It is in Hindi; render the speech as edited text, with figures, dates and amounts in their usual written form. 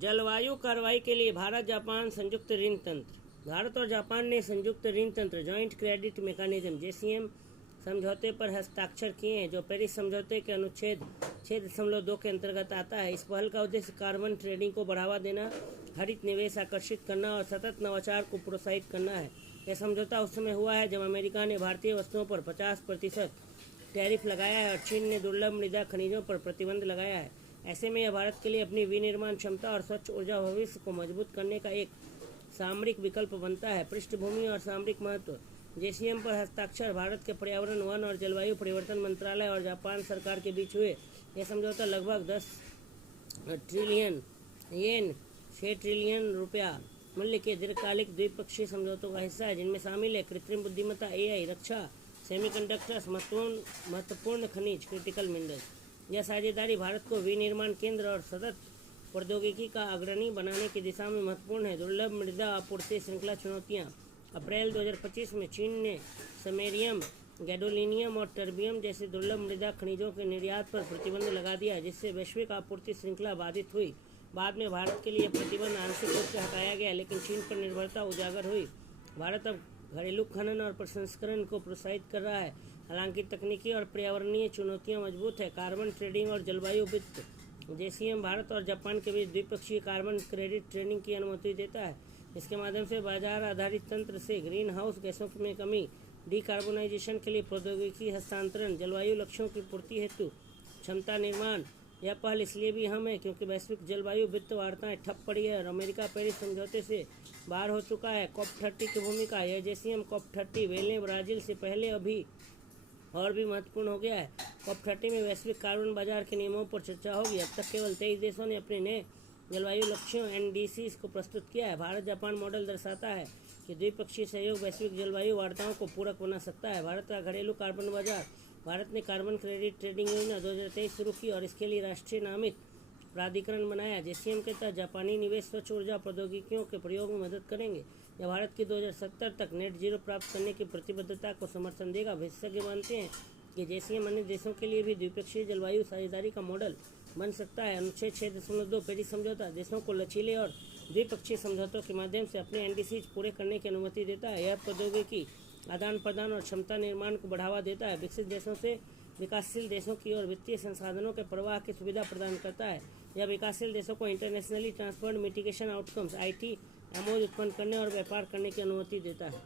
जलवायु कार्रवाई के लिए भारत जापान संयुक्त ऋण तंत्र। भारत और जापान ने संयुक्त ऋण तंत्र जॉइंट क्रेडिट मैकेनिज्म JCM समझौते पर हस्ताक्षर किए हैं, जो पेरिस समझौते के अनुच्छेद 6.2 के अंतर्गत आता है। इस पहल का उद्देश्य कार्बन ट्रेडिंग को बढ़ावा देना, हरित निवेश आकर्षित करना और सतत नवाचार को प्रोत्साहित करना है। यह समझौता उस समय हुआ है जब अमेरिका ने भारतीय वस्तुओं पर 50% टैरिफ लगाया है और चीन ने दुर्लभ मृदा खनिजों पर प्रतिबंध लगाया है। ऐसे में यह भारत के लिए अपनी विनिर्माण क्षमता और स्वच्छ ऊर्जा भविष्य को मजबूत करने का एक सामरिक विकल्प बनता है। पृष्ठभूमि और सामरिक महत्व। JCM पर हस्ताक्षर भारत के पर्यावरण, वन और जलवायु परिवर्तन मंत्रालय और जापान सरकार के बीच हुए। यह समझौता लगभग 10 ट्रिलियन येन 6 ट्रिलियन रुपया मूल्य के दीर्घकालिक द्विपक्षीय समझौतों का हिस्सा है, जिनमें शामिल है कृत्रिम बुद्धिमत्ता, AI, रक्षा, सेमीकंडक्टर्स, महत्वपूर्ण खनिज, क्रिटिकल मिनरल्स। यह साझेदारी भारत को विनिर्माण केंद्र और सतत प्रौद्योगिकी का अग्रणी बनाने की दिशा में महत्वपूर्ण है। दुर्लभ मृदा आपूर्ति श्रृंखला चुनौतियां। अप्रैल 2025 में चीन ने समैरियम, गैडोलिनियम और टर्बियम जैसे दुर्लभ मृदा खनिजों के निर्यात पर प्रतिबंध लगा दिया, जिससे वैश्विक आपूर्ति श्रृंखला बाधित हुई। बाद में भारत के लिए प्रतिबंध आंशिक रूप से हटाया गया, लेकिन चीन पर निर्भरता उजागर हुई। भारत अब घरेलू खनन और प्रसंस्करण को प्रोत्साहित कर रहा है, हालांकि तकनीकी और पर्यावरणीय चुनौतियां मजबूत है। कार्बन ट्रेडिंग और जलवायु वित्त। JCM भारत और जापान के बीच द्विपक्षीय कार्बन क्रेडिट ट्रेडिंग की अनुमति देता है। इसके माध्यम से बाजार आधारित तंत्र से ग्रीन हाउस गैसों में कमी, डिकार्बोनाइजेशन के लिए प्रौद्योगिकी हस्तांतरण, जलवायु लक्ष्यों की पूर्ति हेतु क्षमता निर्माण। यह पहल इसलिए भी अहम है क्योंकि वैश्विक जलवायु वित्त वार्ताएं ठप पड़ी है और अमेरिका पेरिस समझौते से बाहर हो चुका है। COP30 की भूमिका। यह JCM COP30 वेले ब्राजील से पहले अभी और भी महत्वपूर्ण हो गया है। COP30 में वैश्विक कार्बन बाजार के नियमों पर चर्चा होगी। अब तक केवल 23 देशों ने अपने नए जलवायु लक्ष्यों NDCs को प्रस्तुत किया है। भारत जापान मॉडल दर्शाता है कि द्विपक्षीय सहयोग वैश्विक जलवायु वार्ताओं को पूरक बना सकता है। भारत का घरेलू कार्बन बाजार। भारत ने कार्बन क्रेडिट ट्रेडिंग योजना 2023 शुरू की और इसके लिए राष्ट्रीय नामित प्राधिकरण बनाया। JCM के तहत जापानी निवेश स्वच्छ ऊर्जा प्रौद्योगिकियों के प्रयोग में मदद करेंगे। यह भारत की 2070 तक नेट जीरो प्राप्त करने की प्रतिबद्धता को समर्थन देगा। विशेषज्ञ मानते हैं कि JCM अन्य देशों के लिए भी द्विपक्षीय जलवायु साझेदारी का मॉडल बन सकता है। अनुच्छेद 6.2 पेरिस समझौता देशों को लचीले और द्विपक्षीय समझौतों के माध्यम से अपने NDCs पूरे करने की अनुमति देता है। यह प्रौद्योगिकी आदान प्रदान और क्षमता निर्माण को बढ़ावा देता है। विकसित देशों से विकासशील देशों की ओर वित्तीय संसाधनों के प्रवाह की सुविधा प्रदान करता है। यह विकासशील देशों को internationally transferred mitigation outcomes ITMOs उत्पन्न करने और व्यापार करने की अनुमति देता है।